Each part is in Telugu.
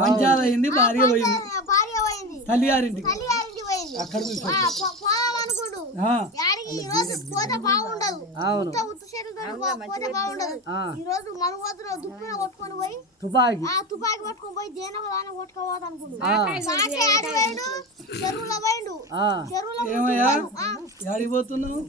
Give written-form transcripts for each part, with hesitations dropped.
పంచాలైంది, భార్య పోయింది తల్లి గారింటికి. అక్కడ తుపాకి పట్టుకొని పోయి దేనదాన కొట్టుకోవద్దు అనుకుంటు ఏమయ్యా ఆడిపోతున్నావు?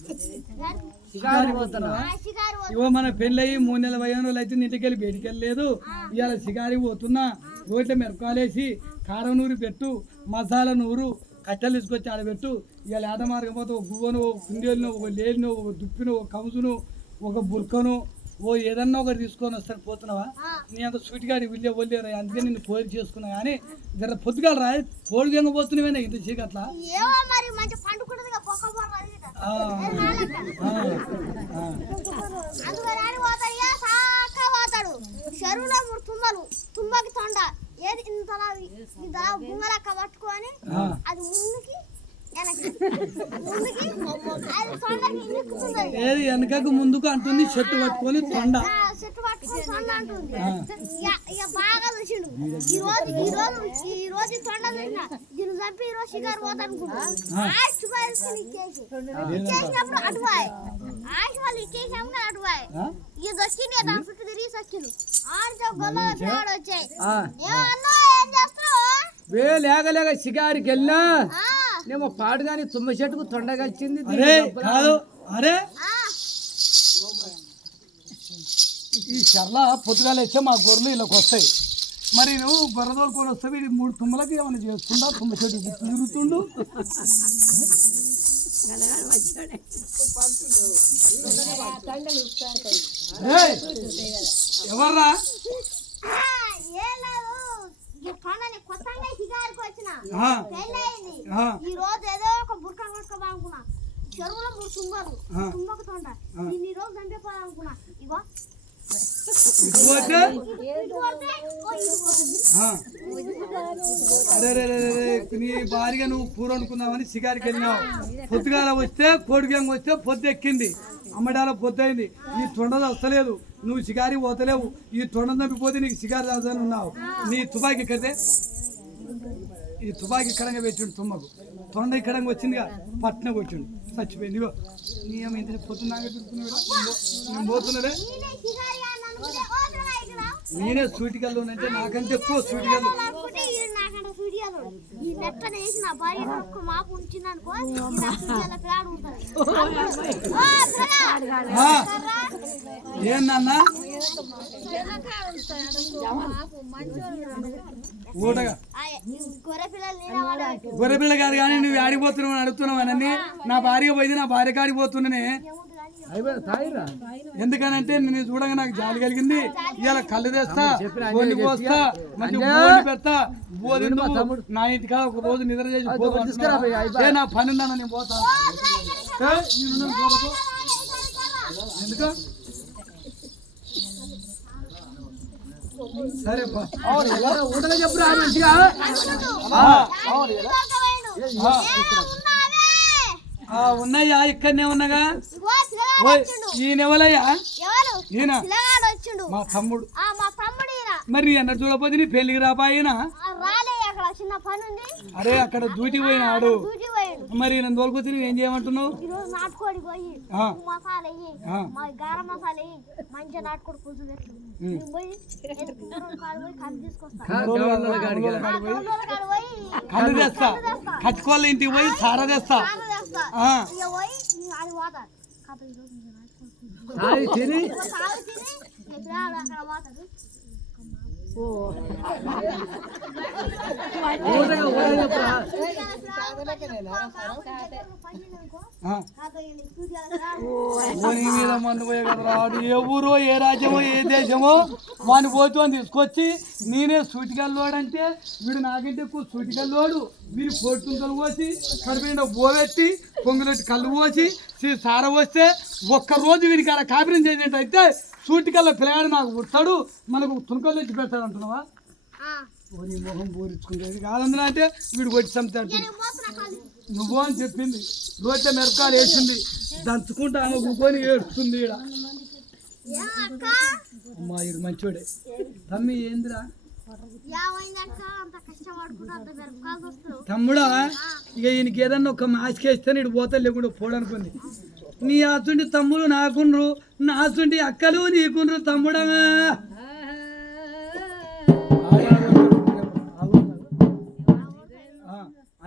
ఇవో మన పెళ్ళయి 3 నెలల 5 రోజులు అయితే ఇంటికి వెళ్ళి బయటికి వెళ్ళలేదు. ఇవాళ షికారికి పోతున్నా. రోడ్ల మిరపకాయలేసి కారం నూరు పెట్టు, మసాలా నూరు, కట్టెలు తీసుకొచ్చి ఆడబెట్టు. ఇవాళ ఏట మార్గం పోతే ఒక గువ్వను, ఒక కుందేలును, ఒక లేడిను, ఒక దుప్పిను, ఒక కంసును, ఒక బుర్కను, ఓ ఏదన్నా ఒకటి తీసుకొని వస్తాను. పోతున్నావా? నీ అంత స్వీట్గాడి విల్లే వల్లేరా, అందుకే నిన్ను కోరి చేసుకున్నా. కానీ జర పొద్దుగాల రా, కోడి గంగ పోతున్నావేనా ఇంత చీకట్లా? చెరువులో 3 తుమ్మలు, తుమ్మకి తొండ ఏది ఇంత బుంగలక్క పట్టుకొని అది ముందుకి ఏది వెనకకు ముందుకు అంటుంది. చెట్టు పట్టుకొని తొండ అంటుంది. ఇక బాగా చూసిండు. ఈ రోజు తొండ చూసిన దీన్ని చంపి ఈ రోజు షికారు పోతా అనుకుంటున్నాడు. ఇచ్చేసినప్పుడు అటువాయి ఆశ వాళ్ళు ఇచ్చేసినప్పుడు అటువాయి ఇక దొక్కింది. దాని చుట్టూ తిరిగి వచ్చిండు. ఆడితో గొల్ల వచ్చాయి. ఏమన్నా ఏం చేస్తున్నావు? లేక షికారికి వెళ్ళినా నేమో పాడు కానీ తుమ్మ చెట్టుకు తొండ కలిసింది. కాదు అరే ఈ చర్ల పొద్దుగాలు వేస్తే మా గొర్రెలు ఇళ్ళకి వస్తాయి. మరి నువ్వు గొర్రె తోలుకొని వస్తే 3 తుమ్మలకి ఏమైనా చేస్తుండా? తుమ్మ చెట్టు తిరుగుతుండు. ఎవర్రా? ఈ రోజు ఏదో ఒక బుర్కా కొట్టుకోవాలనుకున్నా. చెరువులో 3 తుమ్మలు, తుమ్మకు తొండ. నేను ఈ రోజు చంపేపోవాలనుకున్నా. ఇగో నీ భార్య నువ్వు కూర అనుకున్నావని షికారికి వెళ్ళినావు. పొద్దుగాల వస్తే కోడి గ్యాంగ్ వస్తే పొద్దు ఎక్కింది. అమ్మడాల పొద్దు అయింది. ఈ తొండది వస్తలేదు. నువ్వు షికారి పోతలేవు. ఈ తొండ తప్పిపోతే నీకు షికారి రాదని ఉన్నావు. నీ తుపాకి ఎక్కడితే ఈ తుపాకి ఇక్కడంగా పెట్టిండు. తుమ్మకు తొండ ఇక్కడంగా వచ్చిందిగా, పట్నం వచ్చిండు, చచ్చిపోయింది. ఇగో నీ ఏమో ఇంత పొద్దున్న నేను పోతున్నదే. నేనే సూటికల్లోనంటే నాకంటే ఎక్కువ సూటికల్లు. ఏందన్నా ఊటగా గొర్రెపిల్ల కాదు కానీ నువ్వు ఆడిపోతున్నావు అని అడుగుతున్నావు అని. నా భార్య పోయింది, నా భార్య కాడిపోతున్నానే. ఎందుకనంటే నేను చూడగా నాకు జాలి కలిగింది. ఇలా కళ్ళు తెస్తా, బోని పోస్తా, మంచి బోని పెడతా, నా ఇంటికా ఒక రోజు నిద్ర చేసి నా పని ఉందన్న నేను పోతాను. ఎందుకు సరే ఊటగా చెప్పురా మంచిగా. ఉన్నాయా? ఇక్కడనే ఉన్నాగా. ఈయనెవలయ్యా? ఈయన మా తమ్ముడు. మరి అన్న చూడపోతే నీ పెళ్లికి రాపాయినా? అరే అక్కడ డ్యూటీ పోయినాడు. మరి నన్ను తోలుకొచ్చి నువ్వు ఏం చేయమంటున్నావు? కళ్ళు తెస్తా, కట్టుకోళ్ళ ఇంటికి పోయి సారా తెస్తా. మీద మందు పోయే కదరా. ఏ ఊరో ఏ రాజ్యమో ఏ దేశమో వాడిని పోతు తీసుకొచ్చి నేనే సూటికల్లోడు అంటే వీడు నాకంటే ఎక్కువ సూటికల్లోడు. వీరు పొట్టుకలు పోసి కడిపోయిన బోవెట్టి పొంగులెట్టి కళ్ళు పోసి సార పోస్తే ఒక్కరోజు వీరికి అలా కాపురం చేసినట్టయితే సూటికల్లో పిల్లగాడు నాకు పుడతాడు, మనకు తునకల్లో వచ్చి పెడతాడు అంటున్నావా? నీ మొహం బోరించుకుంటుంది కాదందున అంటే వీడు కొట్టి చంపుతాడు. నువ్వు అని చెప్పింది. రోడ్ల మిరపకాయలు వేసింది, దంచుకుంటా ఆమె కూకొని ఏడుస్తుంది. ఏం అక్క అమ్మా ఇది మంచోడే. తమ్మి ఏందిరా ఏమైందక్క అంత కష్టపడుకుంటూ అంత మిరపకాయలు వస్తావు తమ్ముడా, ఇక ఈయనకి ఏదన్నా ఒక మాసికేస్తే ఇటు పోతా లేకుండా పోడనుకుంది. నీ ఆసుండి తమ్ముడు నాకుండ్రు, నా ఆసుండి అక్కలు నీకుండ్రు తమ్ముడా.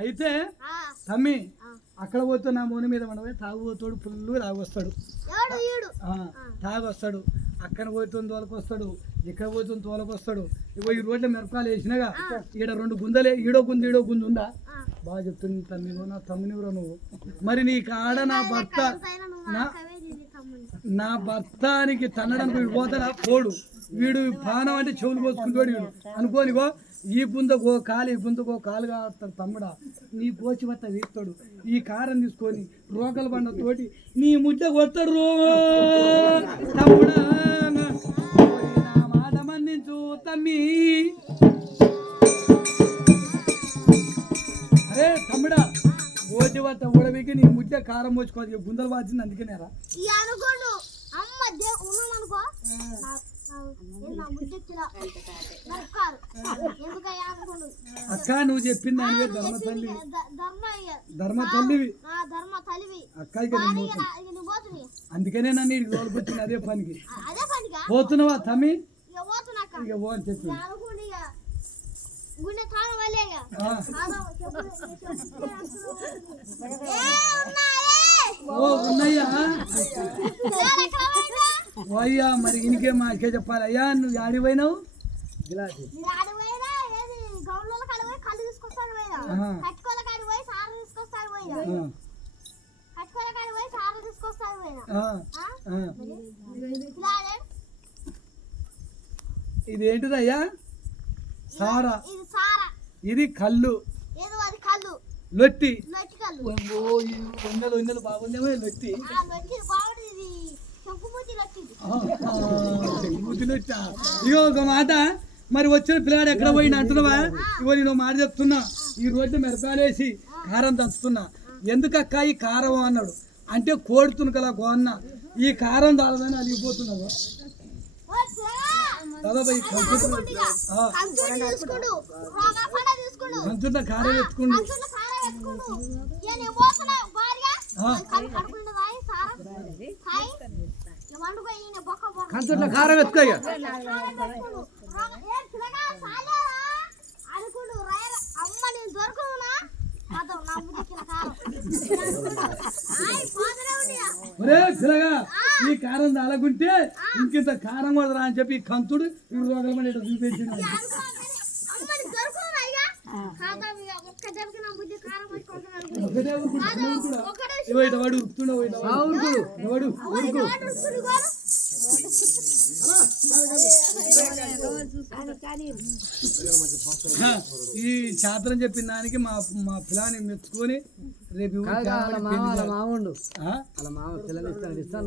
అయితే తమ్మి అక్కడ పోతే నా మోని మీద ఉండవే తాగుపోతాడు, ఫుల్ తాగొస్తాడు, ఎవడు ఈడు తాగొస్తాడు. అక్కడ పోతుంది తోలకొస్తాడు, ఇక్కడ పోతుంది తోలకొస్తాడు. ఇగో ఈ రోడ్ల మిరపకాయలు వేసినాగా ఈడ 2 గుందలే, ఈడో గుందు ఉందా. బాగా చెప్తుంది తమ్మి, నువ్వు నా తమ్మునివరా నువ్వు. మరి నీ కాడ నా భర్త నా భర్తానికి తన్నడానికి వీడు పోతాడా పోడు. వీడు పానం అంటే చెవులు పోసుకుంటాడు వీడు అనుకోనిగో. ఈ గుందకో కాలు, ఈ గుందకో కాలు కాస్తాడు తమ్ముడా. నీ పోచి బట్ట తీస్తాడు. ఈ కారం తీసుకొని రోకల బండ తోటి నీ ముద్ద కొడతాడు తమ్ముడా. నా మాట మన్నించు తమ్మి. అరే తమ్ముడా, ఓటి బట్ట ఊడబెక్కి నీ ముద్ద కారం పోచుకోవాలి. గుందలు వాచింది అందుకేనేరా. అక్క నువ్వు చెప్పింది దానివే ధర్మ తల్లివి అక్క. అందుకనే నన్ను ఇక్కడికి తోలుకొచ్చింది అదే పనికి. పోతున్నావా తమ్మి? ఇక పో అని చెప్పి ఓ ఉన్నాయ్యా. అయ్యా మరి ఇనికే మాకే చెప్పాలి. అయ్యా నువ్వు ఆడిపోయినావు ఇదేంటిదయ్యా? సారా. ఇది కళ్ళు, లొట్టి. వందలు బాగుందేమో లొట్టి. ఇగో ఒక మాట, మరి వచ్చిన పిల్లాడు ఎక్కడ పోయిన అంటున్నావా? ఇగో నేను మాట చెప్తున్నా, ఈ రోజు మిరపకాయలేసి కారం దంచుతున్నా. ఎందుకక్క ఈ కారం అన్నాడు అంటే కోడి తునకలా కోన్న ఈ కారం దాలని అలిగిపోతున్నావు. దాదాపు కంచుంట కారం ఎత్తుకుండు. కంచుంట కారం ఎత్తుకో. ఒరే పిల్లగా, ఈ కారం అలాగుంటే ఇంకింత కారం కూడా రా అని చెప్పి కంతుడు రోగలమని ఇట్లా చూపించింది. ఇటు వాడు ఉత్తుండవు వాడు ఈ శాస్త్రం చెప్పిన దానికి మా పిల్లని మెచ్చుకొని రేపు మామ పిల్లలు ఇస్తాను